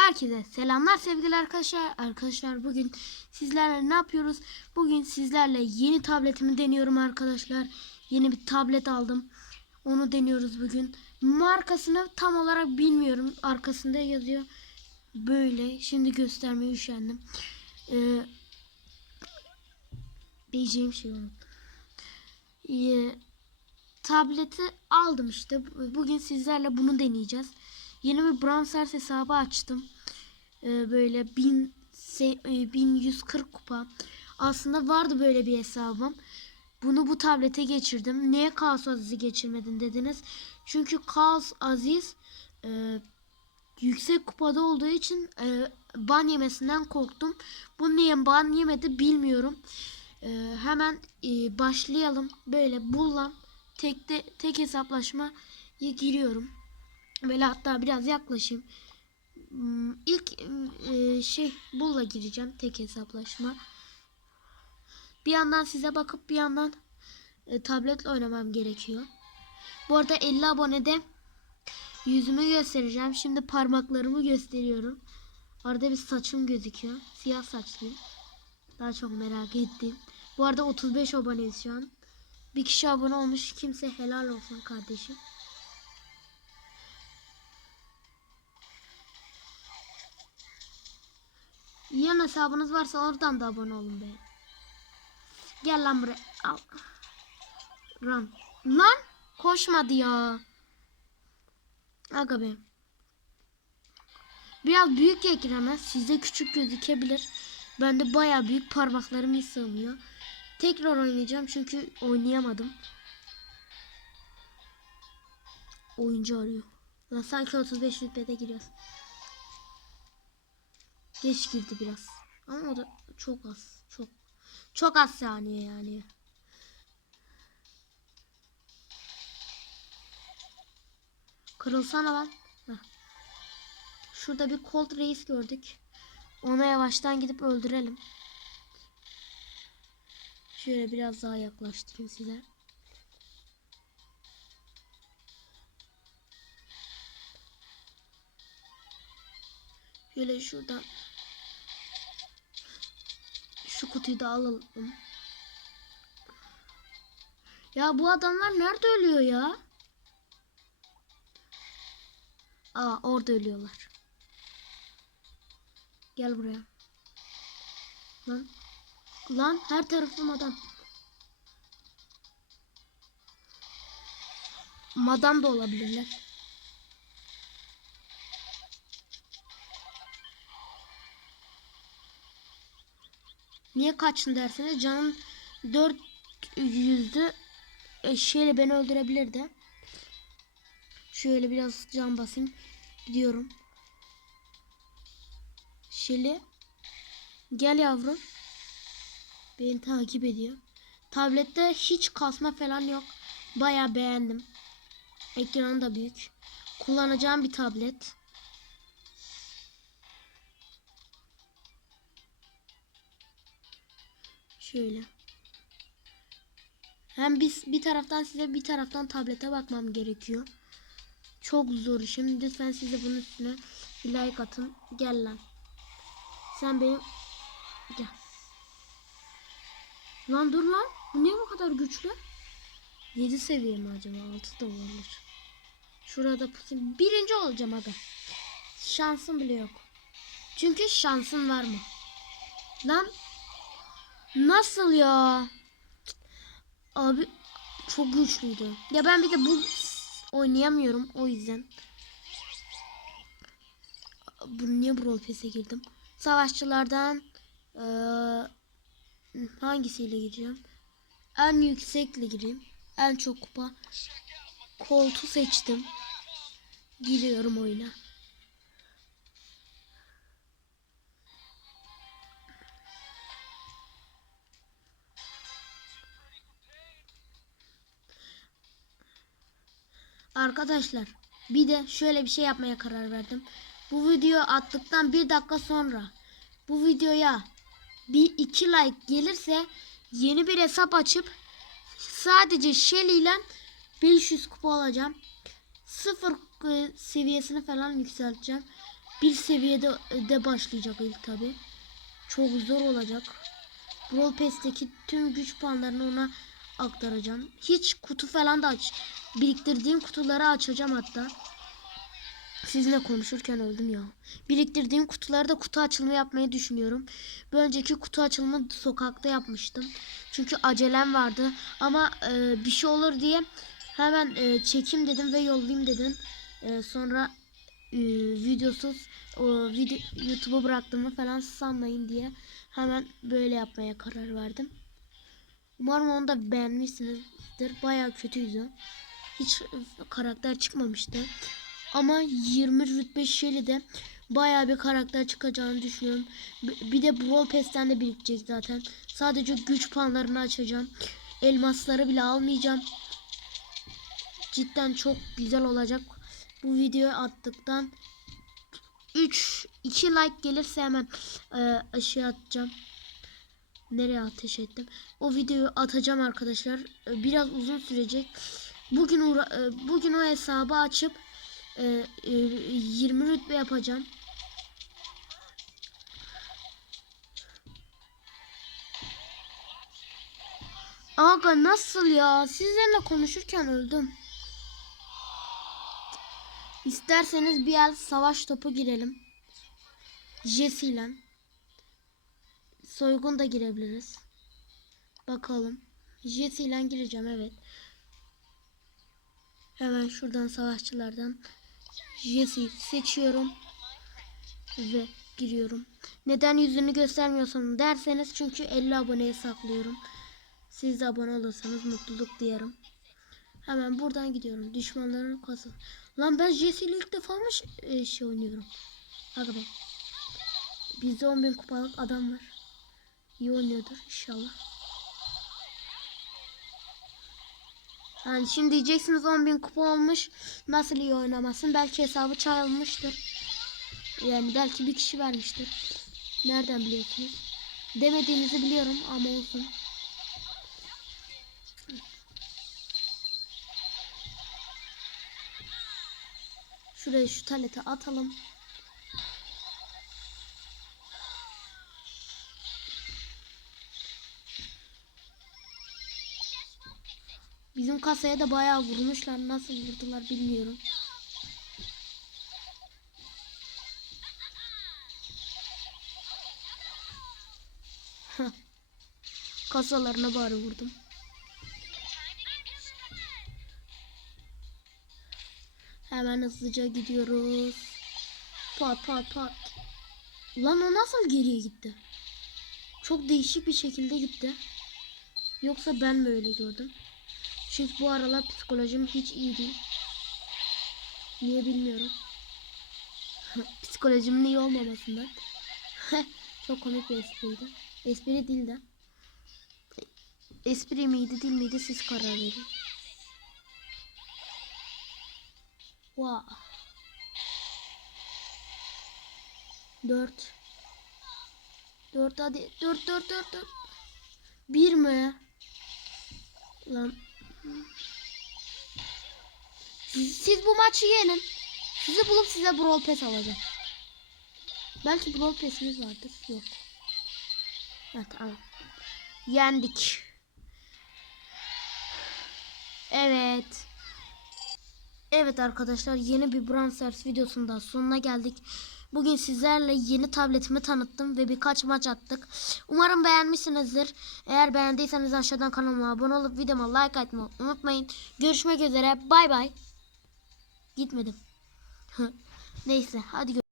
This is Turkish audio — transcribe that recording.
Herkese selamlar sevgili arkadaşlar. Arkadaşlar bugün sizlerle ne yapıyoruz? Bugün sizlerle yeni tabletimi deniyorum arkadaşlar. Yeni bir tablet aldım. Onu deniyoruz bugün. Markasını tam olarak bilmiyorum. Arkasında yazıyor. Böyle. Şimdi göstermeye üşendim. Ee, diyeceğim şey unuttum. Ee, tableti aldım işte. Bugün sizlerle bunu deneyeceğiz. Yeni bir Brawl Stars hesabı açtım. Ee, böyle 1000 se- e, 1140 kupa. Aslında vardı böyle bir hesabım. Bunu bu tablete geçirdim. Niye Kaos Aziz'i geçirmedin dediniz. Çünkü Kaos Aziz e, yüksek kupada olduğu için e, ban yemesinden korktum. Bu niye ban yemedi bilmiyorum. E, hemen e, başlayalım. Böyle bullan tek de, tek hesaplaşmaya giriyorum. Böyle hatta biraz yaklaşayım. Hmm, İlk e, şey bulla gireceğim tek hesaplaşma. Bir yandan size bakıp bir yandan e, tabletle oynamam gerekiyor. Bu arada 50 abonede yüzümü göstereceğim. Şimdi parmaklarımı gösteriyorum. Arada bir saçım gözüküyor. Siyah saçlıyım. Daha çok merak ettim. Bu arada 35 aboneyiz şu an. Bir kişi abone olmuş. Kimse helal olsun kardeşim. Yan hesabınız varsa oradan da abone olun be. Gel lan buraya. Al. Run. Lan koşmadı ya. Aga be. Biraz büyük ekranı size küçük gözükebilir. Bende baya büyük parmaklarım hiç sığmıyor. Tekrar oynayacağım çünkü oynayamadım. Oyuncu arıyor. Lan sanki 35 rütbede giriyoruz. Geç girdi biraz. Ama o da çok az. Çok. Çok az saniye yani. Kırılsana lan. Heh. Şurada bir Colt Reis gördük. Ona yavaştan gidip öldürelim. Şöyle biraz daha yaklaştırayım size. Şöyle şuradan şu kutuyu da alalım. Ya bu adamlar nerede ölüyor ya? Aa orada ölüyorlar. Gel buraya. Lan. Lan her tarafım adam. Madam da olabilirler. Niye kaçtın derseniz canım 400'dü eşeğiyle beni öldürebilirdi. Şöyle biraz can basayım. Gidiyorum. Şeli. Gel yavrum. Beni takip ediyor. Tablette hiç kasma falan yok. Baya beğendim. Ekranı da büyük. Kullanacağım bir tablet. Şöyle. Hem biz bir taraftan size bir taraftan tablete bakmam gerekiyor. Çok zor işim. Lütfen siz de bunun üstüne bir like atın. Gel lan. Sen benim gel. Lan dur lan. Bu niye bu kadar güçlü? 7 seviye mi acaba? 6 da olabilir. Şurada pusayım. Birinci olacağım aga. Şansım bile yok. Çünkü şansın var mı? Lan Nasıl ya? Abi çok güçlüydü. Ya ben bir de bu oynayamıyorum o yüzden. Bu niye Brawl Pass'e girdim? Savaşçılardan eee, hangisiyle gireceğim? En yüksekle gireyim. En çok kupa. Koltu seçtim. Giriyorum oyuna. Arkadaşlar bir de şöyle bir şey yapmaya karar verdim. Bu video attıktan bir dakika sonra bu videoya bir iki like gelirse yeni bir hesap açıp sadece Shelly ile 500 kupa alacağım. Sıfır e, seviyesini falan yükselteceğim. bir seviyede de başlayacak ilk tabi. Çok zor olacak. Brawl Pass'teki tüm güç puanlarını ona aktaracağım. Hiç kutu falan da aç. Biriktirdiğim kutuları açacağım hatta. Sizinle konuşurken öldüm ya. Biriktirdiğim kutularda kutu açılımı yapmayı düşünüyorum. Bir önceki kutu açılımı sokakta yapmıştım. Çünkü acelem vardı. Ama e, bir şey olur diye hemen e, çekim dedim ve yollayayım dedim. E, sonra e, videosuz o video YouTube'a bıraktığımı falan sanmayın diye hemen böyle yapmaya karar verdim. Umarım onu da beğenmişsinizdir. Bayağı kötüydü. Hiç karakter çıkmamıştı. Ama 20 rütbe de bayağı bir karakter çıkacağını düşünüyorum. Bir de Brawl Pass'ten de birikecek zaten. Sadece güç puanlarını açacağım. Elmasları bile almayacağım. Cidden çok güzel olacak. Bu videoyu attıktan 3 2 like gelirse hemen e, aşağı atacağım. Nereye ateş ettim? O videoyu atacağım arkadaşlar. E, Biraz uzun sürecek. Bugün e, bugün o hesabı açıp e, e, 20 rütbe yapacağım. Aga nasıl ya? Sizlerle konuşurken öldüm. İsterseniz bir el savaş topu girelim. Jesse ile. Soygun da girebiliriz. Bakalım. Jesse ile gireceğim evet. Hemen şuradan savaşçılardan Jesse'yi seçiyorum. Ve giriyorum. Neden yüzünü göstermiyorsun derseniz çünkü 50 aboneye saklıyorum. Siz de abone olursanız mutluluk duyarım. Hemen buradan gidiyorum. Düşmanların kası. Lan ben Jesse ilk defa mı e, şey oynuyorum? Hadi bak. Bizde 10.000 kupalık adam var. İyi oynuyordur inşallah. Yani şimdi diyeceksiniz 10.000 kupa olmuş. Nasıl iyi oynamasın? Belki hesabı çalmıştır. Yani belki bir kişi vermiştir. Nereden biliyorsunuz? Demediğinizi biliyorum ama olsun. Şuraya şu talete atalım. Bizim kasaya da bayağı vurmuşlar. Nasıl vurdular bilmiyorum. Kasalarına bari vurdum. Hemen hızlıca gidiyoruz. Pat pat pat. Lan o nasıl geriye gitti? Çok değişik bir şekilde gitti. Yoksa ben mi öyle gördüm? Çünkü bu aralar psikolojim hiç iyi değil. Niye bilmiyorum. Psikolojimin iyi olmamasından. Çok komik bir espriydi. Espri değil de. Espri miydi değil miydi siz karar verin. Wow. Dört. Dört hadi. Dört dört dört dört. Bir mi? Lan. Siz, bu maçı yenin. Sizi bulup size Brawl Pass alacağım. Belki Brawl Pass'iniz vardır. Yok. Evet tamam. Yendik. Evet. Evet arkadaşlar yeni bir Brawl Stars videosunda sonuna geldik. Bugün sizlerle yeni tabletimi tanıttım ve birkaç maç attık. Umarım beğenmişsinizdir. Eğer beğendiyseniz aşağıdan kanalıma abone olup videoma like atmayı unutmayın. Görüşmek üzere. Bay bay. Gitmedim. Neyse hadi görüşürüz.